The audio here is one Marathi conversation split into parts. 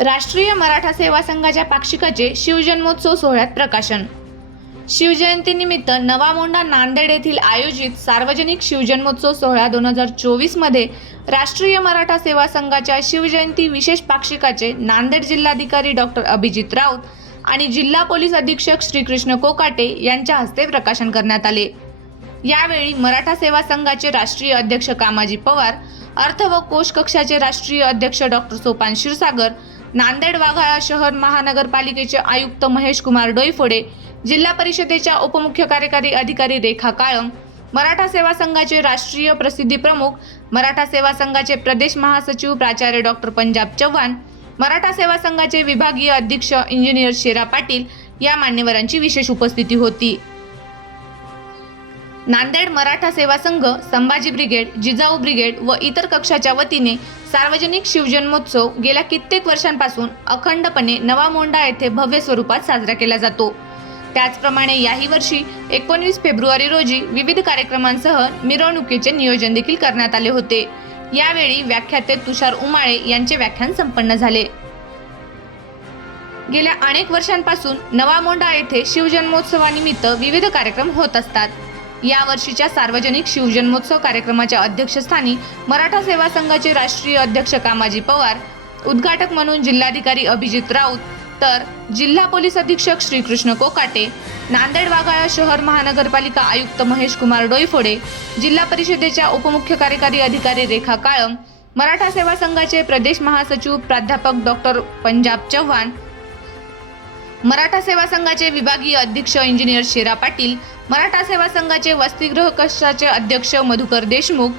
राष्ट्रीय मराठा सेवा संघाच्या पाक्षिकाचे शिवजन्मोत्सव सोहळ्यात प्रकाशन. शिवजयंतीनिमित्त नवा मोंडा नांदेड येथील आयोजित सार्वजनिक शिवजन्मोत्सव सोहळा दोन हजार चोवीसमध्ये राष्ट्रीय मराठा सेवा संघाच्या शिवजयंती विशेष पाक्षिकाचे नांदेड जिल्हाधिकारी डॉक्टर अभिजित राऊत आणि जिल्हा पोलीस अधीक्षक श्रीकृष्ण कोकाटे यांच्या हस्ते प्रकाशन करण्यात आले. यावेळी मराठा सेवा संघाचे राष्ट्रीय अध्यक्ष कामाजी पवार अर्थ व कोष कक्षाचे राष्ट्रीय अध्यक्ष डॉक्टर सोपान क्षीरसागर नांदेड वाघाळा शहर महानगरपालिकेचे आयुक्त महेश कुमार डोईफोडे जिल्हा परिषदेच्या उपमुख्य कार्यकारी अधिकारी रेखा काळम मराठा सेवा संघाचे राष्ट्रीय प्रसिद्धी प्रमुख मराठा सेवा संघाचे प्रदेश महासचिव प्राचार्य डॉक्टर पंजाब चव्हाण मराठा सेवा संघाचे विभागीय अध्यक्ष इंजिनियर शेरा पाटील या मान्यवरांची विशेष उपस्थिती होती. नांदेड मराठा सेवा संघ संभाजी ब्रिगेड जिजाऊ ब्रिगेड व इतर कक्षाच्या वतीने सार्वजनिक शिवजन्मोत्सव गेल्या कित्येक वर्षांपासून अखंडपणे नवा मोंडा येथे भव्य स्वरूपात साजरा केला जातो. त्याचप्रमाणे याही वर्षी एकोणवीस फेब्रुवारी रोजी विविध कार्यक्रमांसह मिरवणुकीचे नियोजन देखील करण्यात आले होते. यावेळी व्याख्याते तुषार उमाळे यांचे व्याख्यान संपन्न झाले. गेल्या अनेक वर्षांपासून नवा मोंडा येथे शिवजन्मोत्सवानिमित्त विविध कार्यक्रम होत असतात. या वर्षीच्या सार्वजनिक शिवजन्मोत्सव कार्यक्रमाच्या अध्यक्षस्थानी मराठा सेवा संघाचे राष्ट्रीय अध्यक्ष कामाजी पवार उद्घाटक म्हणून जिल्हाधिकारी अभिजित राऊत तर जिल्हा पोलीस अधीक्षक श्रीकृष्ण कोकाटे नांदेड वाघाळा शहर महानगरपालिका आयुक्त महेश कुमार डोईफोडे जिल्हा परिषदेच्या उपमुख्य कार्यकारी अधिकारी रेखा काळम मराठा सेवा संघाचे प्रदेश महासचिव प्राध्यापक डॉक्टर पंजाब चव्हाण मराठा सेवा संघाचे विभागीय अध्यक्ष इंजिनियर शेरा पाटील मराठा सेवा संघाचे वसतिगृह कक्षाचे अध्यक्ष मधुकर देशमुख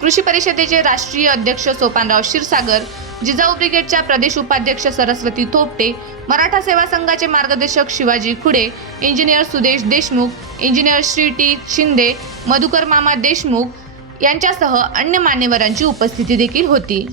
कृषी परिषदेचे राष्ट्रीय अध्यक्ष सोपानराव क्षीरसागर जिजाऊ ब्रिगेडच्या प्रदेश उपाध्यक्ष सरस्वती थोपटे मराठा सेवा संघाचे मार्गदर्शक Shivaji Khude engineer Sudesh Deshmukh engineer Shri T Shinde Madhukar मामा देशमुख यांच्यासह अन्य मान्यवरांची उपस्थिती देखील होती.